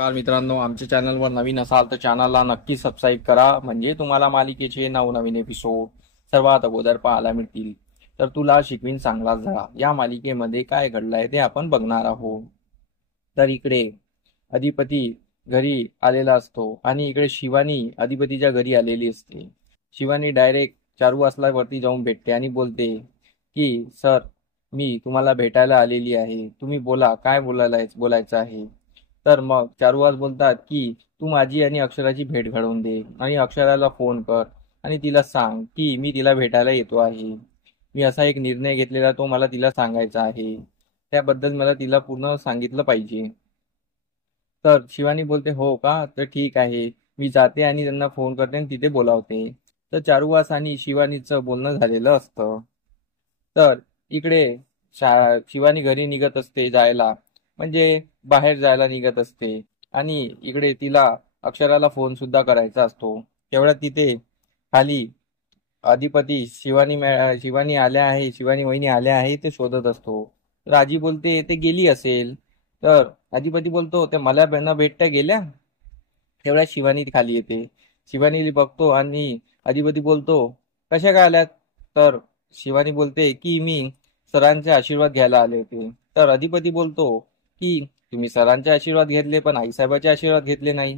नमस्कार मित्रांनो, आमच्या चॅनलवर नवीन असाल तर चॅनलला नक्की सबस्क्राईब करा, म्हणजे तुम्हाला मालिकेचे नवनवीन एपिसोड सर्वात अगोदर पाहायला मिळतील. तर तुला शिकवीन चांगला धडा या मालिकेमध्ये काय घडलंय ते आपण बघणार आहोत. तर इकडे अधिपती घरी आलेला असतो आणि इकडे शिवानी अधिपतीच्या घरी आलेली असते. शिवानी डायरेक्ट चारुहासला वरती जाऊन भेटते आणि बोलते की सर, मी तुम्हाला भेटायला आलेली आहे, तुम्ही बोला काय बोलायचं आहे. तर मग चारुहास बोलतात की तू माझी आणि अक्षराची भेट घडवून दे आणि अक्षराला फोन कर आणि तिला सांग की मी तिला भेटायला येतो आहे. मी असा एक निर्णय घेतलेला, तो मला तिला सांगायचा आहे, त्याबद्दल मला तिला पूर्ण सांगितलं पाहिजे. तर शिवानी बोलते हो का, तर ठीक आहे, मी जाते आणि त्यांना फोन करते आणि तिथे बोलावते. तर चारुहास आणि शिवानीचं बोलणं झालेलं असतं. तर इकडे शिवानी घरी निघत असते जायला, म्हणजे बाहेर जायला निघत असते. आणि इकडे तिला अक्षराला फोन सुद्धा करायचा असतो. तेवढ्यात तिथे खाली अधिपती शिवानी आल्या आहे, शिवानी वहिनी आल्या आहे ते शोधत असतो. तर आजी बोलते ते गेली असेल. तर अधिपती बोलतो ते मला न भेटता गेल्या. तेवढ्यात शिवानी खाली येते. शिवानी बघतो आणि अधिपती बोलतो कशा काय आल्यात. तर शिवानी बोलते की मी सरांचे आशीर्वाद घ्यायला आले होते. तर अधिपती बोलतो की तुम्ही सरांचे आशीर्वाद घेतले पण आईसाहेबाचे आशीर्वाद घेतले नाही.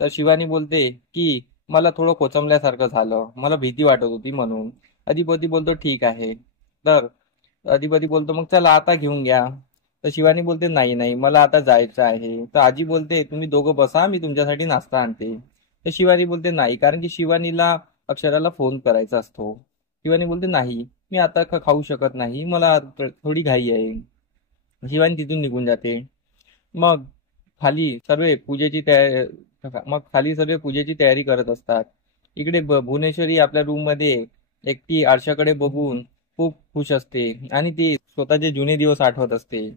तर शिवानी बोलते की मला थोडं कोचमल्यासारखं झालं, मला भीती वाटत होती म्हणून. अधिपती बोलतो ठीक आहे. तर अधिपती बोलतो मग चला आता घेऊन घ्या. तर शिवानी बोलते नाही नाही, मला आता जायचं आहे. तर आजी बोलते तुम्ही दोघं बसा, मी तुमच्यासाठी नाश्ता आणते. तर शिवानी बोलते नाही, कारण की शिवानीला अक्षराला फोन करायचा असतो. शिवानी बोलते नाही, मी आता खाऊ शकत नाही, मला थोडी घाई आहे. शिवानी तिथून निघून जाते. मग खाली सर्व पूजेची तयारी मग खाली सर्व पूजेची तयारी करत असतात. इकडे भुवनेश्वरी आपल्या रूम मध्ये एकटी आरशाकडे बघून खूप खुश असते आणि ती स्वतःचे जुने दिवस आठवत असते.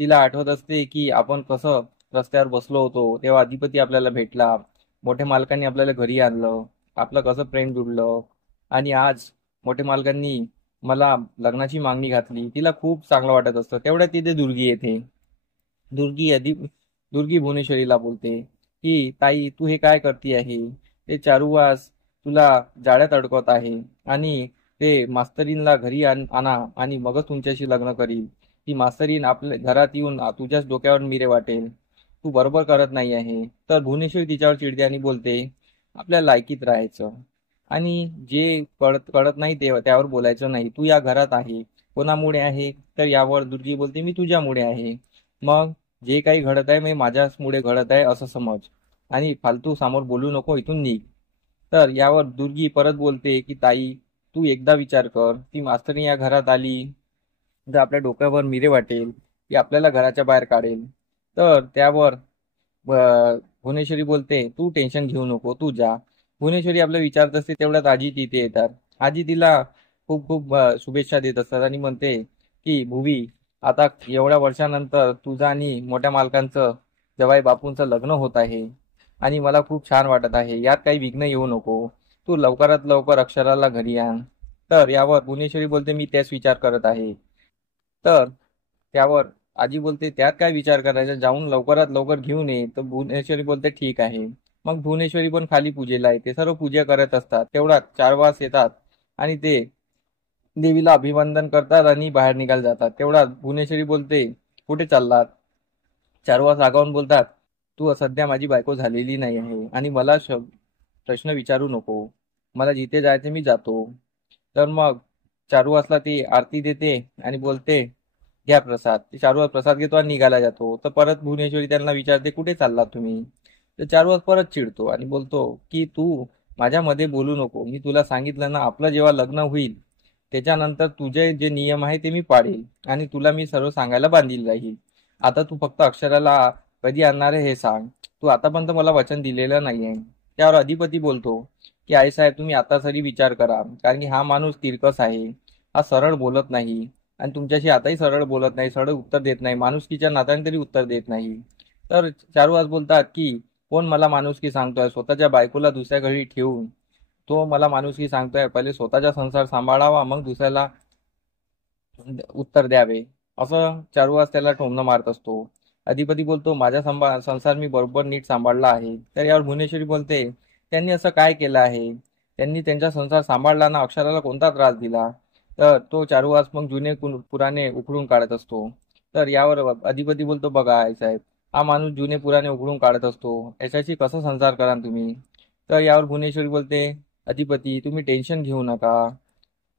तिला आठवत असते की आपण कसं रस्त्यावर बसलो होतो तेव्हा अधिपती आपल्याला भेटला, मोठ्या मालकांनी आपल्याला घरी आणलं, आपलं कसं प्रेम जुडलं आणि आज मोठ्या मालकांनी मला लग्नाची मागणी घातली. तिला खूप चांगलं वाटत असतं. तेवढ्या तिथे दुर्गी येते. दुर्गी अधि दुर्गी भुवनेश्वरीला बोलते की ताई तू हे काय करती आहे, ते चारुवास तुला जाळ्यात अडकवत आहे आणि ते मास्तरीनला घरी आणा आणि मगच तुमच्याशी लग्न करील. ती मास्तरीन आपल्या घरात येऊन तुझ्याच डोक्यावर मिरे वाटेल. तू बरोबर करत नाही आहे. तर भुवनेश्वरी तिच्यावर चिडते आणि बोलते आपल्या लायकीत राहायचं आणि जे कळत कळत नाही ते त्यावर बोलायचं नाही. तू या घरात आहे, कोणामुळे आहे, तर यावर दुर्गी बोलते मी तुझ्यामुळे आहे. मग जे काही घडत आहे मी माझ्याचमुळे घडत आहे असं समज आणि फालतू समोर बोलू नको, इथून निघ. तर यावर दुर्गी परत बोलते की ताई तू एकदा विचार कर, ती मास्तरी या घरात आली तर आपल्या डोक्यावर मिरे वाटेल, ती आपल्याला घराच्या बाहेर काढेल. तर त्यावर भुवनेश्वरी बोलते तू टेन्शन घेऊ नको, तू जा. भुवनेश्वरी आपलं विचारत असते तेवढ्यात आजी तिथे येतात. आजी तिला खूप खूप शुभेच्छा देत असतात आणि म्हणते की भुवी, आता एवढ्या वर्षानंतर तुझं आणि मोठ्या मालकांचं जवाई बापूंचं लग्न होत आहे आणि मला खूप छान वाटत आहे. यात काही विघ्न येऊ नको, तू लवकरात लवकर अक्षराला घरी आण. तर यावर भुवनेश्वरी बोलते मी तेच विचार करत आहे. तर त्यावर आजी बोलते त्यात काय विचार करायचा, जाऊन लवकरात लवकर घेऊन ये. तर भुवनेश्वरी बोलते ठीक आहे. मग भुवनेश्वरी पण खाली पूजेला येते. सर्व पूजा करत असतात. तेवढ्यात चारवास येतात आणि ते देवीला अभिवंदन करतात आणि बाहेर निघायला जातात. तेवढ्यात भुवनेश्वरी बोलते कुठे चाललात. चारवास रागावून बोलतात तू सध्या माझी बायको झालेली नाही आहे आणि मला प्रश्न विचारू नको, मला जिथे जायचे मी जातो. तर मग चारुहासला ती आरती देते आणि बोलते घ्या प्रसाद. ते चारुहास प्रसाद घेतो आणि निघायला जातो. तर परत भुवनेश्वरी त्यांना विचारते कुठे चाललात तुम्ही. तर चारुहास परत चिडतो आणि बोलतो की तू माझ्यामध्ये बोलू नको, मी तुला सांगितलं ना आपलं जेव्हा लग्न होईल त्याच्यानंतर तुझे जे नियम आहे ते मी पाळेल आणि तुला मी सर्व सांगायला बांधील राहील. आता तू फक्त अक्षराला कधी आणणार आहे हे सांग, तू आतापर्यंत मला वचन दिलेलं नाहीये. त्यावर अधिपती बोलतो की आई साहेब तुम्ही आता तरी विचार करा, कारण की हा माणूस तिरकस आहे, हा सरळ बोलत नाही आणि तुमच्याशी आताही सरळ बोलत नाही, सरळ उत्तर देत नाही, माणुसकीच्या नात्याने तरी उत्तर देत नाही. तर चारुहास बोलतात की कोण मला माणुसकी सांगतोय, स्वतःच्या बायकोला दुसऱ्या घरी ठेवून तो मला माणुसकी सांगतोय. पहिले स्वतःचा संसार सांभाळावा मग दुसऱ्याला उत्तर द्यावे. असं चारुहास त्याला टोमणं मारत असतो. अधिपती बोलतो माझा संसार मी बरोबर नीट सांभाळला आहे. तर यावर भुवनेश्वरी बोलते त्यांनी असं काय केलं आहे, त्यांनी त्यांचा संसार सांभाळला ना, अक्षराला कोणता त्रास दिला. तर तो चारुहास मग जुने पुराणे उकळून काढत असतो. तर यावर अधिपती बोलतो बघा आई साहेब, हा माणूस जुने पुराणे उकळून काढत असतो, याच्याशी कसं संसार कराल तुम्ही. तर यावर भुवनेश्वरी बोलते अधिपती तुम्ही टेन्शन घेऊ नका,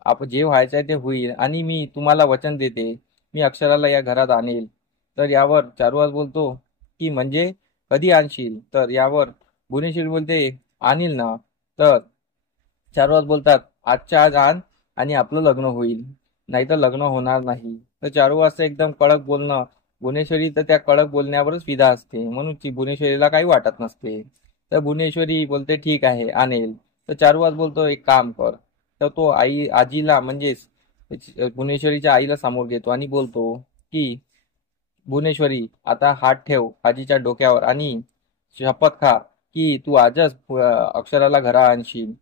आपण जे व्हायचं आहे ते होईल आणि मी तुम्हाला वचन देते मी अक्षराला या घरात आणेल. तर यावर चारुहास बोलतो की म्हणजे कधी आणशील. तर यावर भुवनेश्वरी बोलते आणील ना. तर चारुहास बोलतात आजच्या आज आण आणि आपलं लग्न होईल, नाहीतर लग्न होणार नाही. तर चारुहासचं एकदम कडक बोलणं, भुवनेश्वरी तर त्या कडक बोलण्यावरच फिदा असते, म्हणून ती भुवनेश्वरीला काही वाटत नसते. तर भुवनेश्वरी बोलते ठीक आहे आणेल. तर चारुहास बोलतो एक काम कर. तर तो आजीला म्हणजेच भुवनेश्वरीच्या आईला समोर घेतो आणि बोलतो की भुवनेश्वरी आता हात ठेव आजीच्या डोक्यावर आणि शपथ खा की तू आजच अक्षराला घरा आणशील.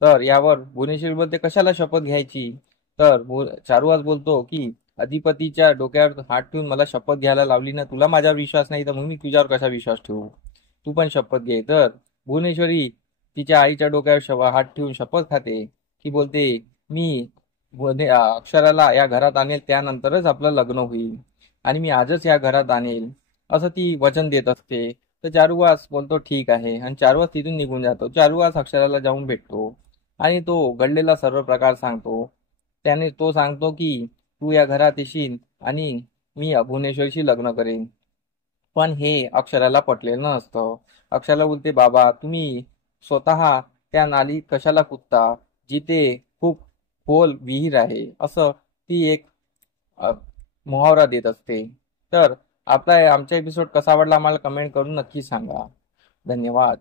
तर यावर भुवनेश्वरी बोलते कशाला शपथ घ्यायची. तर चारुहास बोलतो की अधिपतीच्या डोक्यावर हात ठेवून मला शपथ घ्यायला लावली ना, तुला माझ्यावर विश्वास नाही तर मग मी तुझ्यावर कसा विश्वास ठेवू. तू पण शपथ घे. तर भुवनेश्वरी तिच्या आईच्या डोक्यावर हात ठेवून शपथ खाते की बोलते मी अक्षराला या घरात आणेल, त्यानंतरच आपलं लग्न होईल आणि मी आजच या घरात आणेल, असं ती वचन देत असते. तर चारुहास बोलतो ठीक आहे आणि चारुहास तिथून निघून जातो. चारुहास अक्षराला जाऊन भेटतो आणि तो घडलेला सर्व प्रकार सांगतो. त्याने तो सांगतो की तू या घरात येशील आणि मी भुवनेश्वरीशी लग्न करेन. पण हे अक्षराला पटलेलं नसतं. अक्षराला बोलते बाबा तुम्ही स्वतः त्या नालीत कशाला कुदता जिथे खूप खोल विहीर आहे, असं ती एक अ, मुहावरा देत असते. तर आमचा एपिसोड कसा आवडला आम्हाला कमेंट करून नक्की सांगा. धन्यवाद.